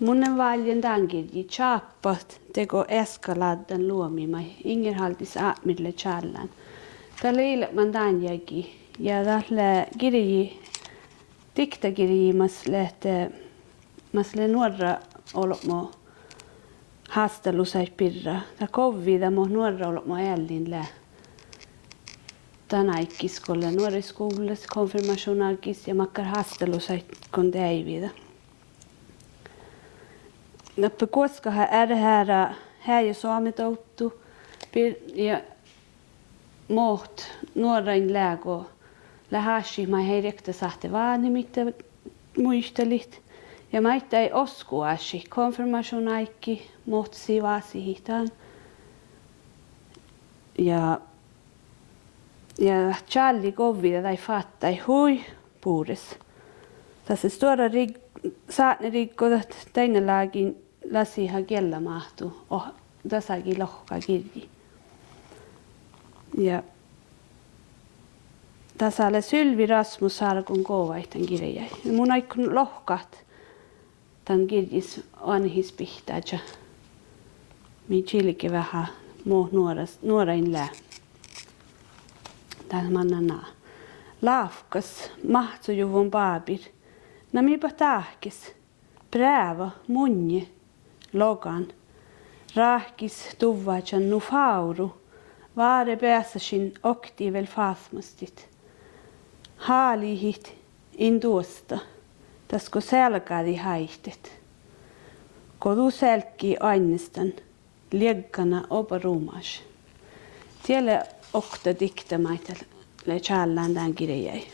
Munnen valjen tangirji chappat teko eskaladdan luomima inger haltis aatmille challan. Tällä ilman tanjagi ja tällä kirji diktakirji masle nuorra olmo haastelusai pirra. Ta kovida mo nuorra olmo ällin lä. Tänäikkiskolle nuoriskoulussa konfirmationalkis ja makkar haastelusai kon täivida. Nappe koska här ju saametoutu ja moht nuorain lägo lähäsi mä heidektä sahte vaani mitä muistelit ja mä ei oskuasi konfirmationaikki moht sivasi hitaan ja Charlie kovida tai fattai hui puures. Tässä stora saatne rikkodat teine laakin lasiha kella mahtu tässäkin lohka kirji. Ja tässä oli Sylvi Rasmus Sarkon kovaihtan kirjai. Mun aikun lohkat tämän kirjis anhis pihtäjä. Min chilke vähän nuorain lää. Täällä mannanaa. Laafkas mahtsujuvun paapir. Namipa tahkis. Präva munje. Logan. Rahkis tuvajan nufauru. Vaare pääsäsin oktiivel faasmastit. Haalihit induosta. Tasko selkadi haihtet. Kodu selkki ainestan. Lieggana opa ruumas. Tielle okta diktamaita le challan tämän kirjai.